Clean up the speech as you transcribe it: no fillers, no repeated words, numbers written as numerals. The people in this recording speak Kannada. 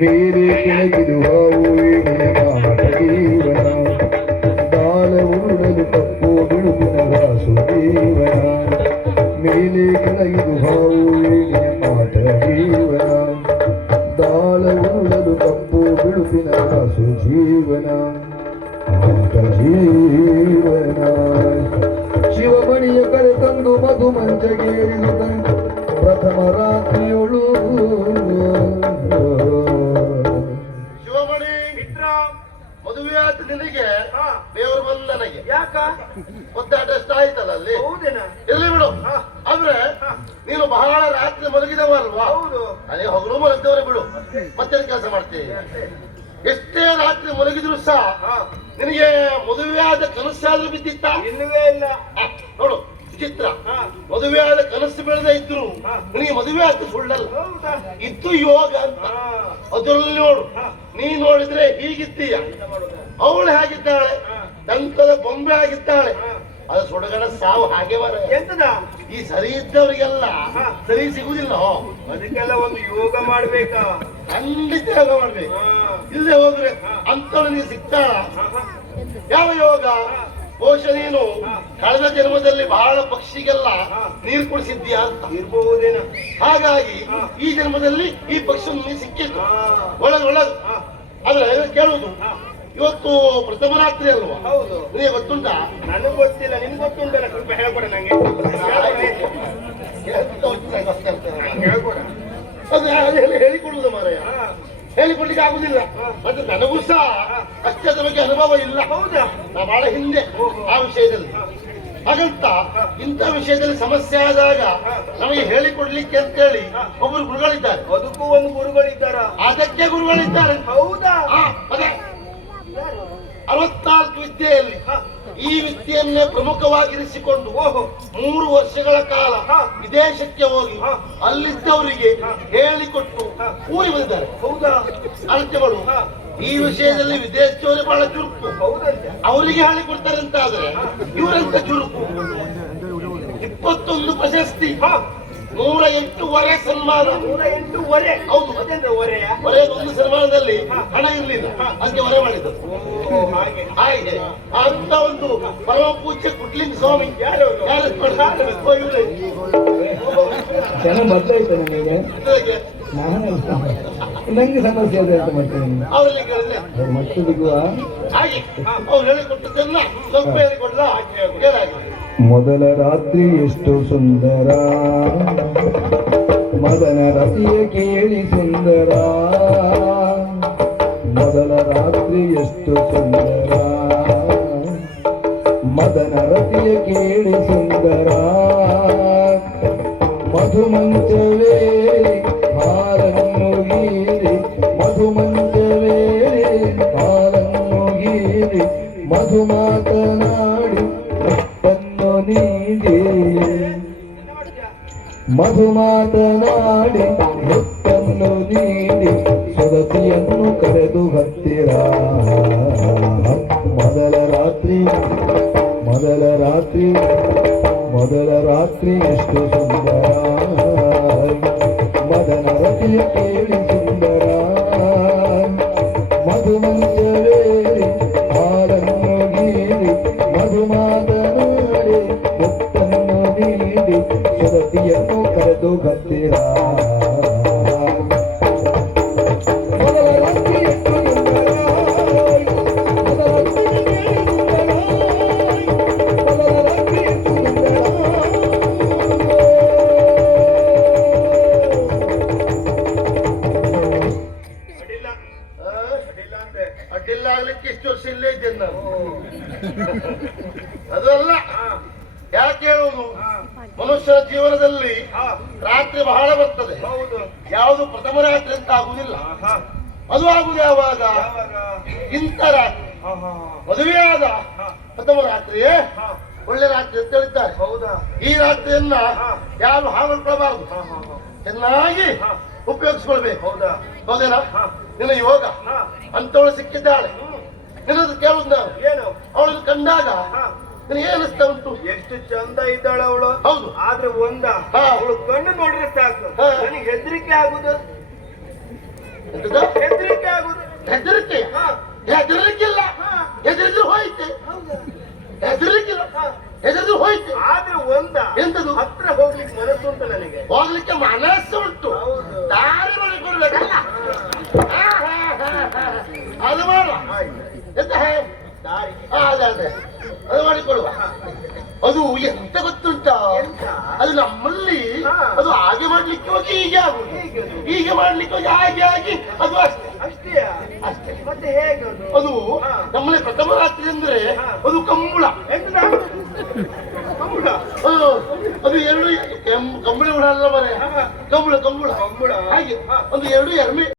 ಮೇರೆ ಕೆಳಗಿದು ಹಾವು ಮಾಟ ಜೀವನ ದಾಳ ಉರುಳಲು ಕಪ್ಪು ಬಿಳುಪಿನ ರಾಸು ಜೀವನ ಮೇಲೆ ಕೆಳಗಿದು ಹಾವು ಮಾಟ ಜೀವನ ದಾಳ ಉರುಳಲು ಕಪ್ಪು ಬಿಳುಪಿನ ರಾಸು ಜೀವನ ಮಾಟ ಜೀವನ ಶಿವಮಣಿಯ ಕರೆ ತಂದು ಮಧು ಮಂಚಗೇರಿಸುತ್ತ ಪ್ರಥಮ ರಾತ್ರಿಯೊಳು ಶಿವಮಣಿ ಮಿತ್ರ ಮದುವೆ ಆದ ನಿನಗೆ ದೇವರು ಬಂದ ನನಗೆ ಯಾಕ ಒದ್ದಾಟ ಅಷ್ಟ ಆಯ್ತಲ್ಲ ಅಲ್ಲಿ ಹೌದೇನ ಎಲ್ಲಿ ಬಿಡು ಆದ್ರೆ ನೀನು ಬಹಳ ರಾತ್ರಿ ಮಲಗಿದವಲ್ವಾ ಹೌದು ಅದೇ ಹಗಲು ಮಲಗಿದವರೇ ಬಿಡು ಮತ್ತೆ ಕೆಲಸ ಮಾಡ್ತೀನಿ ಎಷ್ಟೇ ರಾತ್ರಿ ಮಲಗಿದ್ರು ಸಹ ನಿನಗೆ ಮದುವೆ ಆದ ಕನಸಾದ್ರೂ ಬಿದ್ದಿತ್ತ ಇನ್ನುವೇ ಇಲ್ಲ ನೋಡು ವಿಚಿತ್ರ ಮದುವೆ ಆದ ಕನಸು ಬೆಳೆದ ಇದ್ರು ನಿನಗೆ ಮದುವೆ ಆದ ಸುಳ್ಳಲ್ಲ ಇದ್ದು ಯೋಗ ಅಂತ ಅದರಲ್ಲಿ ನೋಡು ನೀ ನೋಡಿದ್ರೆ ಹೀಗಿದ್ದೀಯ ಅವಳು ಹೇಗಿದ್ದಾಳೆ ಟಂಕದ ಬೊಂಬೆ ಆಗಿದ್ದಾಳೆ ಅದು ಸುಡಗಡ ಸಾವು ಹಾಗೆ ಬರ ಎಂತದ ಈ ಸರಿ ಇದ್ದವರಿಗೆಲ್ಲ ಸರಿ ಸಿಗುದಿಲ್ಲ ಅದಕ್ಕೆಲ್ಲ ಒಂದು ಯೋಗ ಮಾಡ್ಬೇಕಾ ಖಂಡಿತ ಯೋಗ ಮಾಡ್ಬೇಕು ಇಲ್ಲದೆ ಹೋದ್ರೆ ಅಂತವನಿಗೆ ಸಿಗ್ತಾಳ ಯಾವ ಯೋಗ ಬಹುಶ ನೀನು ಕಳೆದ ಜನ್ಮದಲ್ಲಿ ಬಹಳ ಪಕ್ಷಿಗೆಲ್ಲ ನೀರು ಕುಡಿಸಿದ್ಯಾ ಅಂತ ಇರ್ಬಹುದೇನ ಹಾಗಾಗಿ ಈ ಜನ್ಮದಲ್ಲಿ ಈ ಪಕ್ಷಿ ನೀನು ಸಿಕ್ಕಿತ್ತು ಒಳಗ್ ಆದ್ರೆ ಕೇಳುವುದು ಇವತ್ತು ಪ್ರಥಮ ರಾತ್ರಿ ಅಲ್ವಾ ಹೌದು ನಿನಗೆ ಗೊತ್ತುಂಟಾ ನನಗೆ ಗೊತ್ತಿಲ್ಲ ನಿಮ್ಗೆ ಗೊತ್ತುಂಟಲ್ಲ ಸ್ವಲ್ಪ ಹೇಳ್ಕೊಡ ನಂಗೆ ಹೇಳ್ಕೊಡ ಅದು ಹೇಳಿಕೊಡುದು ಮಾರಾಯ ಹೇಳಿಕೊಡ್ಲಿಕ್ಕೆ ಆಗುದಿಲ್ಲ ಮತ್ತೆ ನನಗೂ ಸಹ ಅಷ್ಟೇ ಬಗ್ಗೆ ಅನುಭವ ಇಲ್ಲ ಹೌದಾ ನಾ ಬಹಳ ಹಿಂದೆ ಆ ವಿಷಯದಲ್ಲಿ ಹಾಗಂತ ಇಂಥ ವಿಷಯದಲ್ಲಿ ಸಮಸ್ಯೆ ಆದಾಗ ನಮಗೆ ಹೇಳಿಕೊಡ್ಲಿಕ್ಕೆ ಅಂತೇಳಿ ಒಬ್ಬರು ಗುರುಗಳಿದ್ದಾರೆ ಅದಕ್ಕೂ ಒಂದು ಗುರುಗಳಿದ್ದಾರ ಅದಕ್ಕೆ ಗುರುಗಳಿದ್ದಾರೆ ಹೌದಾ ಅದೇ 64 ವಿದ್ಯೆಯಲ್ಲಿ ಈ ವಿದ್ಯೆಯನ್ನೇ ಪ್ರಮುಖವಾಗಿರಿಸಿಕೊಂಡು 3 ವರ್ಷಗಳ ಕಾಲ ವಿದೇಶಕ್ಕೆ ಹೋಗಿ ಅಲ್ಲಿದ್ದವರಿಗೆ ಹೇಳಿಕೊಟ್ಟು ಊರಿ ಬಂದಿದ್ದಾರೆ ಹೌದಾ ಅಳತೆಗಳು ಈ ವಿಷಯದಲ್ಲಿ ವಿದೇಶದವರು ಬಹಳ ಚುರುಕು ಹೌದಂತೆ ಅವರಿಗೆ ಹೇಳಿಕೊಡ್ತಾರೆ ಅಂತ ಆದ್ರೆ ಇವರಂತ ಚುರುಕು 21 ಪ್ರಶಸ್ತಿ 108 ಸನ್ಮಾನ 108 ಹೌದು ಅದೆಂತ ಒರೆಯ ಒರೆ ಒಂದು ಸನ್ಮಾನದಲ್ಲಿ ಹಣ ಇರಲಿಲ್ಲ ಅದಕ್ಕೆ ಹೊರೆ ಮಾಡಿದ್ದು ಹಾಗೆ ಹಾಗೆ ಅಂತ ಒಂದು ಪರಮ ಪೂಜ್ಯ ಕುಟ್ಲಿಂಗ ಸ್ವಾಮಿ ಯಾರು ಜನ ಬದಲಾಯ್ತು ನನಗೆ ನಂಗೆ ಸಮಸ್ಯೆ ಇದೆ ಅಂತ ಮಾಡ್ತೇನೆ ಅವರಲ್ಲಿ ಕೇಳಿದ್ರೆ ಮತ್ತೆ ಸಿಗುವ ಹಾಗೆ ಅವ್ರು ಹೇಳಿಕೊಟ್ಟದನ್ನ ಸ್ವಲ್ಪ ಹೇಳಿಕೊಡ್ಲ ಏನಾಗಿದೆ ಮೊದಲ ರಾತ್ರಿ ಎಷ್ಟು ಸುಂದರ ಮದನ ರತಿಯ ಕೇಳಿ ಸುಂದರ ಮೊದಲ ರಾತ್ರಿ ಎಷ್ಟು ಸುಂದರ ಮದನ ರತಿಯ ಕೇಳಿ ಸುಂದರ ಮಧುಮಂಚವೇ ಹಾರನ್ನು ಗೀರಿ ಮಧುಮಂಚವೇ ಹಾರನ್ನು ಗೀರಿ ಮಧು ಮಾತನಾಡಿ ನೀಡಿ ಮಧು ಮಾತನಾಡಿ ಮುತ್ತನ್ನು ನೀಡಿ ಸೊಗಸಿಯನ್ನು ಕರೆದು ಹತ್ತಿರ ಮೊದಲ ರಾತ್ರಿ ಎಷ್ಟು ಸುಂದರ ಮದನ ರತಿಯ ಕೇಳಿ ಸುಂದರ ಮಧುಮಂಚವೇ ಹಾರನ್ನು ಗೀರಿ ಮಧು ಮಾತನಾಡಿ ಮುತ್ತನ್ನು ನೀಡಿ ಸೊಗಸಿಯನ್ನು ಕರೆದು ಹತ್ತಿರ ಅಡ್ಡಿಲ್ಲ ಆಗ್ಲಿಕ್ಕೆ ಇಷ್ಟು ವರ್ಷ ಇಲ್ಲೇ ಇದ್ದೇನೆ ನಾನು ಅದು ಅಲ್ಲ ಯಾಕೆ ಹೇಳುವುದು ಮನುಷ್ಯನ ಜೀವನದಲ್ಲಿ ರಾತ್ರಿ ಬಹಳ ಬರ್ತದೆ ಯಾವುದು ಪ್ರಥಮ ರಾತ್ರಿ ಅಂತ ಆಗುದಿಲ್ಲ ಅದು ಆಗುದು ಯಾವಾಗ ಇಂಥ ರಾತ್ರಿ ಮದುವೆಯಾದ ಪ್ರಥಮ ರಾತ್ರಿಯೇ ಒಳ್ಳೆ ರಾತ್ರಿ ಅಂತ ಹೇಳ್ತಾರೆ ಹೌದಾ ಈ ರಾತ್ರಿಯನ್ನ ಯಾರು ಹಾಗೊಳ್ಕೊಳ್ಬಾರ್ದು ಚೆನ್ನಾಗಿ ಉಪಯೋಗಿಸ್ಕೊಳ್ಬೇಕು ಹೌದಾ ಹೌದೇನಾ ನಿನ್ನ ಯೋಗ ಅಂತವಳು ಸಿಕ್ಕಿದ್ದಾಳೆ ನಿನ್ನದು ಕೇಳುದು ನಾವು ಏನು ಅವಳನ್ನು ಕಂಡಾಗ ನಿನಗೆ ಅನಿಸ್ತಾ ಉಂಟು ಎಷ್ಟು ಚಂದ ಇದ್ದಾಳೆ ಅವಳು ಹೌದು ಆದ್ರೆ ಅವಳು ಕಣ್ಣು ನೋಡಿದ್ರೆ ಸಾಕು ನನಗೆ ಹೆದರಿಕೆ ಆಗುದು ಎಂತದು? ಹೆದರಿಕೆ ಆಗುದು. ಹೆದರಿಕೆ ಹಾ. ಹೆದರ್ಲಿಕ್ಕಿಲ್ಲ. ಹಾ. ಹೆದರಿದ್ರು ಹೋಯ್ತೆ. ಹೌದಾ? ಹೆದರ್ಲಿಕ್ಕಿಲ್ಲ. ಹಾ. ಹೆದರಿದ್ರು ಹೋಯ್ತೆ. ಆದ್ರೆ ಒಂದ ಎಂತದು? ಹತ್ರ ಹೋಗ್ಲಿಕ್ಕೆ ಮನಸ್ಸುಂಟು ನನಗೆ. ಹೋಗ್ಲಿಕ್ಕೆ ಮನಸ್ಸು ಉಂಟು. ಹೌದು. ದಾರಿ ಮಾಡಿಕೊಡ್ಬೇಕಲ್ಲ. ಅದು ಮಾಡ ಆಯ್ತು. ಎಂತ ಹೇ? ದಾರಿ. ಅದೇ ಅದು ಮಾಡಿಕೊಡುವ. ಅದು ಎಂತ ಗೊತ್ತುಂಟ, ಎಂತ? ಅದು ನಮ್ಮಲ್ಲಿ ಹಾ. ಅದು ಹಾಗೆ ಮಾಡ್ಲಿಕ್ಕೆ ಹೋಗಿ ಹೀಗೆ ಆಗುದು, ಹೇಗೆ ಅದು? ಹೀಗೆ ಮಾಡ್ಲಿಕ್ಕೆ ಹೋಗಿ ಹಾಗೆ ಆಗಿ ಅದು ಅಷ್ಟೇ. ಅಷ್ಟೇಯಾ? ಅಷ್ಟೇ. ಮತ್ತೆ ಹೇಗೆ ಅದು? ಅದು ಹಾ. ನಮ್ಮಲ್ಲಿ ಪ್ರಥಮ ರಾತ್ರಿ ಅಂದ್ರೆ ಹಾ. ಅದು ಕಂಬಳ. ಎಂತದ? ಕಂಬಳ. ಆ, ಅದು ಎರಡು ಕಂಬಳಿ ಕೂಡ ಅಲ್ಲ ಮರೆ, ಹಾ. ಕಂಬಳ ಕಂಬಳ ಕಂಬಳ. ಹಾಗೆ ಹಾ. ಒಂದು ಎರಡು ಎರ್ಮೆ